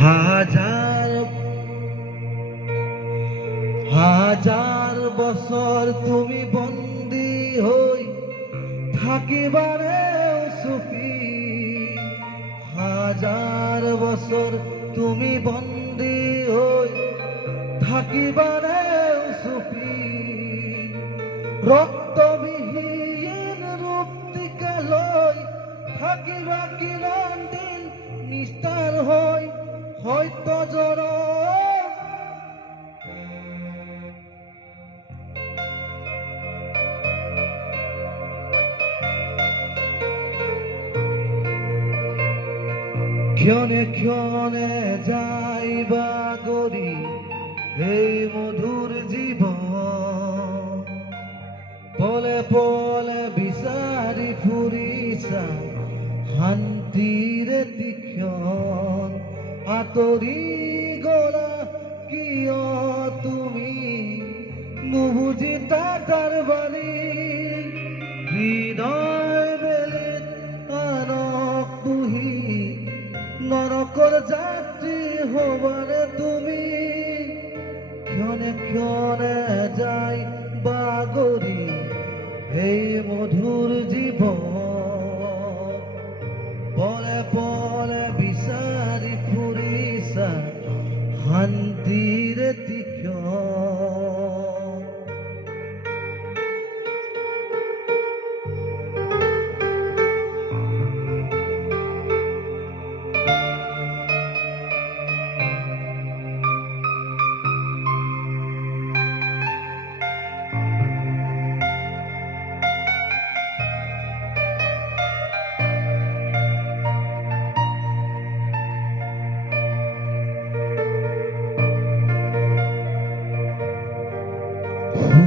হাজার হাজার বছর তুমি বন্দী হই থাকিবারে সুফি, হাজার বছর তুমি বন্দী হই থাকিবারে সুফি, রক্তবিহীন রূপটিকে লই থাকিবা কিরণ দিন নিস্তার হই হয়তো জড় ক্ষণে ক্ষণে যাইবা গরি এই মধুর জীবন, পলে পলে বিচারি ফুরিছা শান্তিৰে তীক্ষণ, আঁতৰি গলা কিয় তুমি নুবুজি তাৰ বাণী, হৃদয় বেলিত আনক পুহি নরকর যাত্রী হবারে তুমি, ক্ষণে ক্ষণে যাই বাগরি এই মধুর জীবন, পলে পলে বিচারি ফুরিছা শান্তিৰে তীক্ষণ।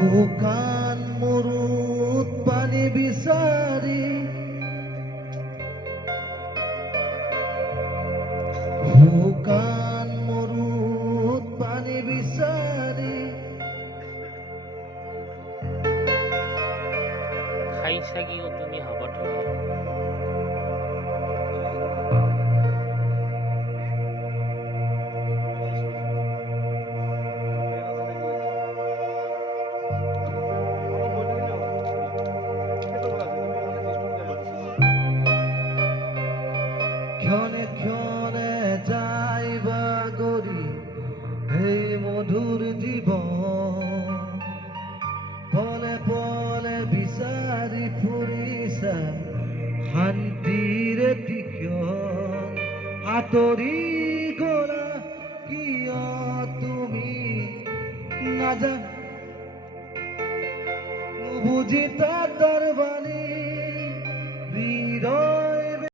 শুকান মৰুত পানী বিচাৰি, শুকান মৰুত পানী বিচাৰি, খাইছা কিয় তুমি হাবাথুৰি? ক্ষণে ক্ষণে যাইবা গরি এই মধুর জীবন, পলে পলে বিচারি ফুরিছা শান্তিৰে তীক্ষণ, আঁতৰি গলা কিয় তুমি নাজা নুবুজি তাৰ বাণী।